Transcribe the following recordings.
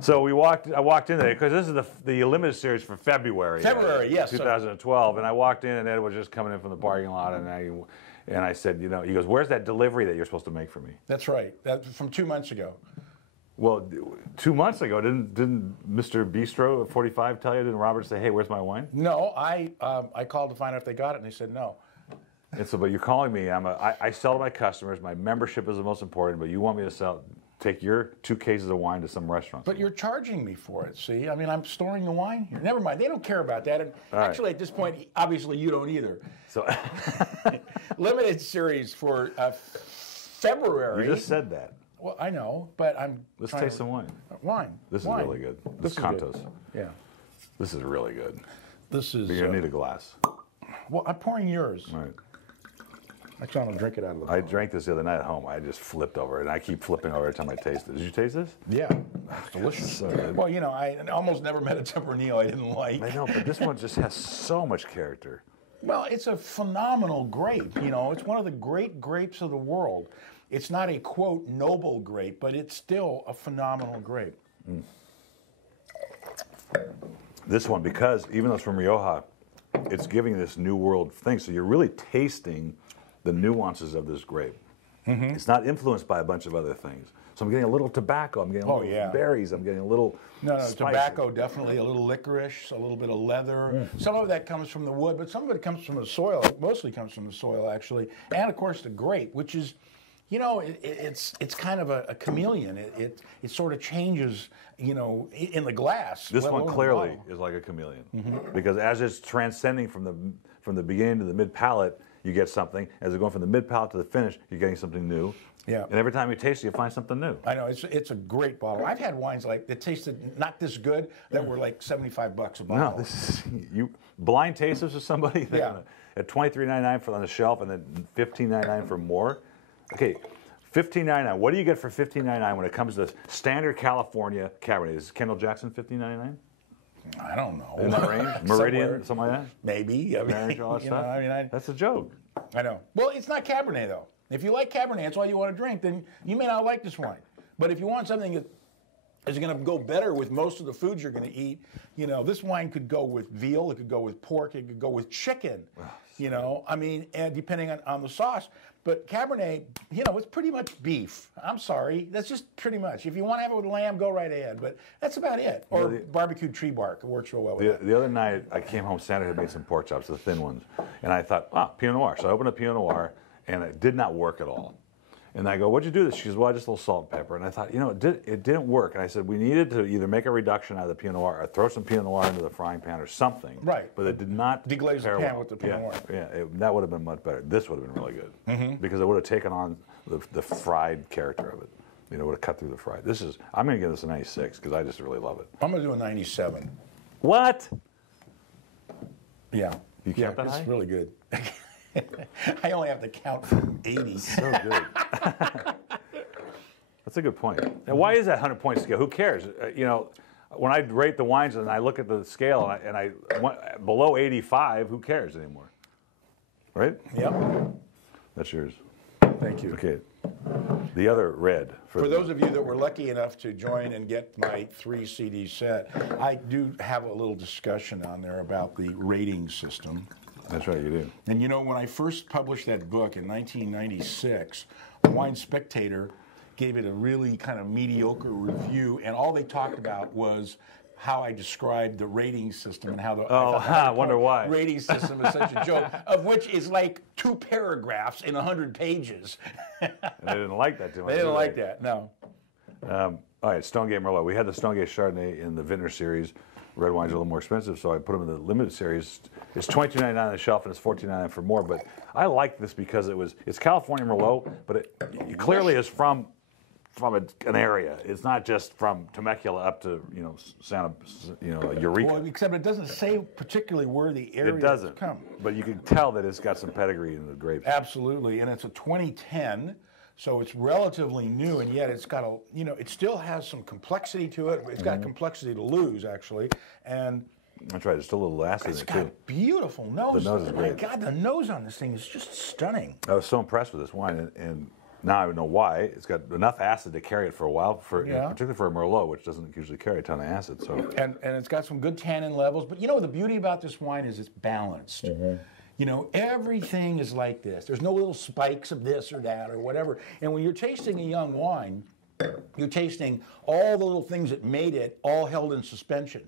So I walked in there because this is the limited series for February. February, yes. 2012, and I walked in, and Ed was just coming in from the parking lot, and I said, you know, he goes, "Where's that delivery that you're supposed to make for me?" That's right. That's from 2 months ago. Well, 2 months ago, didn't Mr. Bistro at 45 tell you? Didn't Robert say, "Hey, where's my wine"? No, I called to find out if they got it, and they said no. And so, but you're calling me. I sell to my customers. My membership is the most important. But you want me to take your 2 cases of wine to some restaurant. But you're charging me for it, see? I mean, I'm storing the wine here. Never mind. They don't care about that. And actually, at this point, obviously, you don't either. So, limited series for February. You just said that. Well, I know, but Let's taste some wine. Wine. This is really good. This is Cantos. good. Yeah. This is really good. This is. You're gonna need a glass. Well, I'm pouring yours. All right. Actually, I'm gonna drink it out of the. I drank this the other night at home. I just flipped over it, and I keep flipping over every time I taste it. Did you taste this? Yeah, it's delicious. So good. Well, you know, I almost never met a Tempranillo I didn't like. I know, but this one just has so much character. Well, it's a phenomenal grape. You know, it's one of the great grapes of the world. It's not a, quote, noble grape, but it's still a phenomenal grape. Mm. This one, because even though it's from Rioja, it's giving this new world thing. So you're really tasting the nuances of this grape. Mm-hmm. It's not influenced by a bunch of other things. So I'm getting a little tobacco, I'm getting a little berries, I'm getting a little spice. Tobacco, definitely, a little licorice, a little bit of leather. Some of that comes from the wood, but some of it comes from the soil. It mostly comes from the soil, actually. And, of course, the grape, which is, you know, it's kind of a chameleon. It sort of changes, you know, in the glass. This one clearly is like a chameleon, because as it's transcending from the beginning to the mid palate, you get something. As it's going from the mid palate to the finish, you're getting something new. Yeah. And every time you taste it, you find something new. I know, it's a great bottle. I've had wines that tasted not this good that were like $75 a bottle. No, this is blind taste this to somebody at $23.99 on the shelf, and then $15.99 for more. Okay, $15.99. What do you get for $15.99 when it comes to standard California Cabernet? Is Kendall Jackson $15.99? I don't know. In that range? Meridian, something like that? Maybe. I mean, Marriage, all that stuff? That's a joke. I know. Well, it's not Cabernet, though. If you like Cabernet, that's all you want to drink, then you may not like this wine. But if you want something that is going to go better with most of the foods you're going to eat, you know, this wine could go with veal, it could go with pork, it could go with chicken, you know, I mean, and depending on the sauce. But Cabernet, you know, it's pretty much beef. I'm sorry. That's just pretty much. If you want to have it with lamb, go right ahead. But that's about it. Or barbecued tree bark. It works real well with that. The other night, I came home, Sandra had made some pork chops, the thin ones. And I thought, Pinot Noir. So I opened a Pinot Noir, and it did not work at all. And I go, "What'd you do this?" She goes, "Well, just a little salt and pepper." And I thought, you know, it didn't work. And I said, we needed to either make a reduction out of the Pinot Noir or throw some Pinot Noir into the frying pan or something. Right. But it did not deglaze the pan with the Pinot Noir. Yeah, that would have been much better. This would have been really good because it would have taken on the fried character of it. You know, it would have cut through the fried. I'm going to give this a 96 because I just really love it. I'm going to do a 97. What? Yeah. You kept that high? It's really good. I only have to count from 80. So good. That's a good point. Now, why is that 100-point scale? Who cares? You know, when I rate the wines and I look at the scale and I went below 85, who cares anymore? Right? Yep. That's yours. Thank you. Okay. The other red. For those of you that were lucky enough to join and get my 3 CD set, I do have a little discussion on there about the rating system. That's right, you do. And you know, when I first published that book in 1996, Wine Spectator gave it a really kind of mediocre review, and all they talked about was how I described the rating system and how the I wonder why. Rating system is such a joke, of which is like 2 paragraphs in 100 pages. And they didn't like that too much. They didn't like that, no. All right, Stonegate Merlot. We had the Stonegate Chardonnay in the Vintner series. Red wines are a little more expensive, so I put them in the limited series. It's $22.99 on the shelf, and it's $14.99 for more. But I like this because it's California Merlot, but it clearly is from an area. It's not just from Temecula up to Eureka. Well, except it doesn't say particularly where the area it doesn't. Come. But you can tell that it's got some pedigree in the grapes. Absolutely, and it's a 2010. So it's relatively new, and yet it's got it still has some complexity to it. It's got complexity to lose, actually, and that's right. It's still a little acid in it, too. It's got a beautiful nose. The nose is great. My God, the nose on this thing is just stunning. I was so impressed with this wine, and Now I know why. It's got enough acid to carry it for a while, Yeah. particularly for a Merlot, which doesn't usually carry a ton of acid. So And it's got some good tannin levels. But you know, the beauty about this wine is it's balanced. You know, everything is like this. There's no little spikes of this or that or whatever. And when you're tasting a young wine, you're tasting all the little things that made it all held in suspension.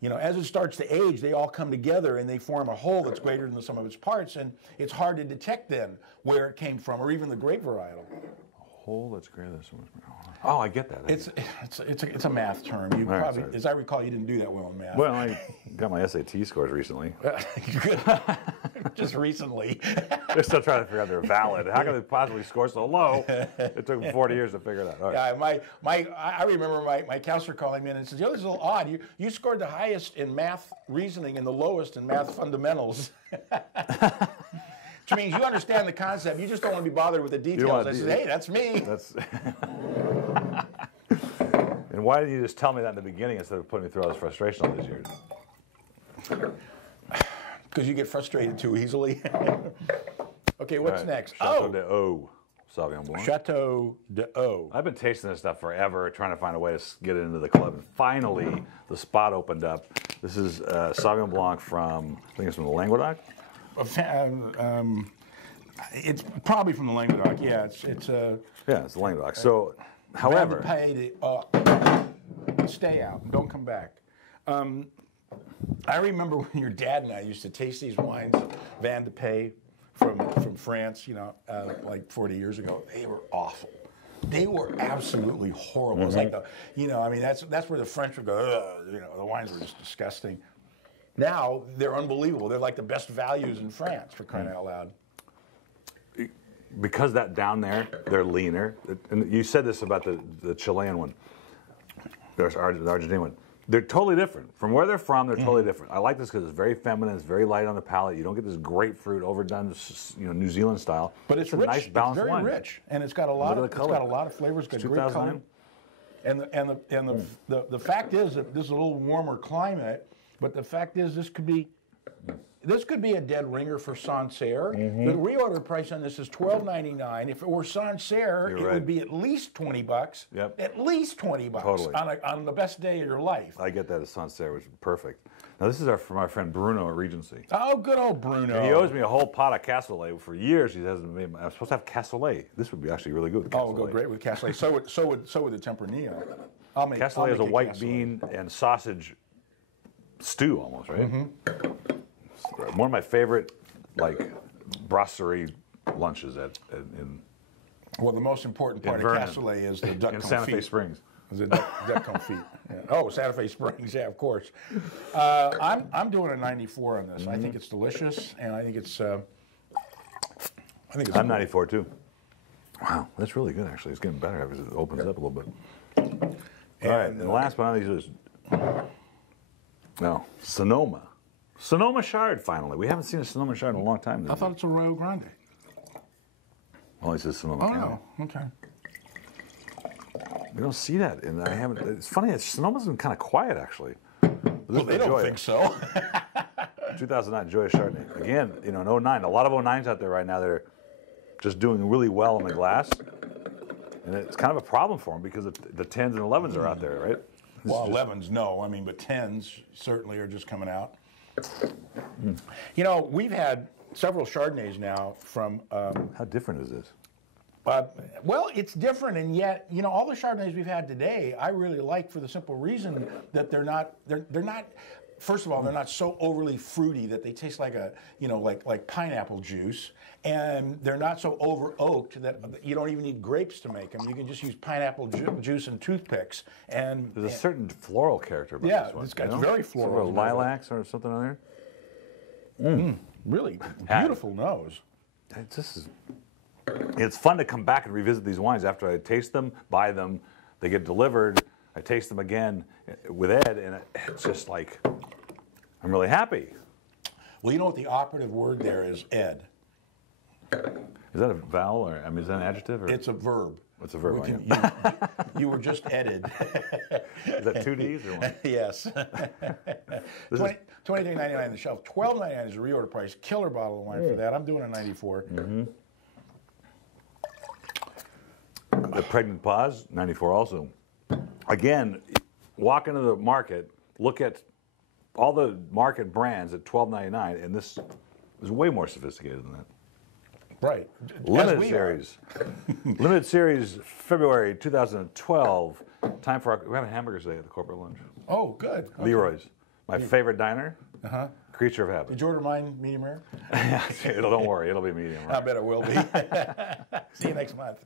You know, as it starts to age, they all come together and they form a whole that's greater than the sum of its parts. And it's hard to detect then where it came from, or even the grape varietal. whole that's greater than so much. Oh, I get that. It's a math term. You right, probably, sorry. as I recall, you didn't do that well in math. Well, I got my SAT scores recently. Just recently. They're still trying to figure out they're valid. How can they possibly score so low? It took them 40 years to figure it out. All right. Yeah, I remember my counselor calling me in and says, "Yo, this is a little odd. You scored the highest in math reasoning and the lowest in math fundamentals." Which means you understand the concept. You just don't want to be bothered with the details. I said, "Hey, that's me." That's. And why didn't you just tell me that in the beginning instead of putting me through all this frustration all these years? Because you get frustrated too easily. Okay, what's All right. next? Chateau d'Eau Sauvignon Blanc. Chateau d'Eau. I've been tasting this stuff forever, trying to find a way to get it into the club, and finally the spot opened up. This is Sauvignon Blanc from, I think it's from the Languedoc. It's probably from the Languedoc. Yeah, it's Yeah, it's the Languedoc. So, however, pay stay out. Don't come back. I remember when your dad and I used to taste these wines, Van de Pay from France, like 40 years ago. They were awful. They were absolutely horrible. It's like that's where the French would go, ugh, the wines were just disgusting. Now they're unbelievable. They're like the best values in France, for crying out loud. because that down there, they're leaner. And you said this about the Chilean one. There's the Argentine one. They're totally different. From where they're from, they're totally different. I like this because it's very feminine. It's very light on the palate. You don't get this grapefruit overdone, New Zealand style. But it's a rich. nice balanced it's very wine. rich, and it's got a lot Look of at the color. flavors. Got great 2009. color. And the fact is that this is a little warmer climate. But the fact is, this could be a dead ringer for Sancerre. The reorder price on this is $12.99. If it were Sancerre, You're it right. would be at least $20. Yep. At least $20 Totally. on the best day of your life. I get that as Sancerre, which is perfect. Now this is from our friend Bruno at Regency. Oh, good old Bruno. He owes me a whole pot of cassoulet for years. He hasn't made. I'm supposed to have cassoulet. This would be actually really good with Oh, cassoulet. it'll go great with cassoulet. So would the Tempranillo. Cassoulet is a white bean and sausage stew almost, right? One of my favorite, brasserie lunches in Well, the most important part of Vernon. cassoulet is the duck in confit. Santa Fe Springs. Is it duck confit? Yeah. Oh, Santa Fe Springs, yeah, of course. I'm doing a 94 on this. I think it's delicious, and I think it's. I'm 94 too. Wow, that's really good actually. It's getting better as it opens up a little bit. All right, and the last one on these is Sonoma. Sonoma Chard, finally. We haven't seen a Sonoma Chard in a long time. I thought it's a Rio Grande. Well, it says Sonoma Oh County. no, okay. We don't see that, and I haven't. It's funny. Sonoma's been kind of quiet actually. Well, they don't think so. 2009 Joya Chardonnay. Again, in 09. A lot of 09s out there right now that are just doing really well in the glass, and it's kind of a problem for them because the 10s and 11s are out there, right? Well, 11s, no. I mean, but 10s certainly are just coming out. We've had several Chardonnays now from. How different is this? Well, it's different, and yet, all the Chardonnays we've had today, I really like for the simple reason that they're not. First of all, they're not so overly fruity that they taste like like pineapple juice, and they're not so over oaked that you don't even need grapes to make them. You can just use pineapple juice and toothpicks. And There's a certain floral character about Yeah, this one. it's got very floral. Sort of lilacs or something on there. really beautiful nose. It's fun to come back and revisit these wines after I taste them, buy them, they get delivered. I taste them again with Ed, and it's just like I'm really happy. Well, you know what the operative word there is, Ed. Is that a vowel or is that an adjective? Or? It's a verb. It's a verb. You were just Edded. Is that 2 Ds or one? Yes. $23.99 on the shelf. $12.99 is the reorder price. Killer bottle of wine for that. I'm doing a 94. The Pregnant Pause, 94 also. Again, walk into the market, look at all the market brands at $12.99, and this is way more sophisticated than that. Right. Limited series. Limited series, February 2012. Time for we're having hamburgers today at the corporate lunch. Oh, good. Okay. Leroy's, my favorite diner. Creature of habit. Did you order mine medium rare? Don't worry, it'll be medium. I bet it will be. See you next month.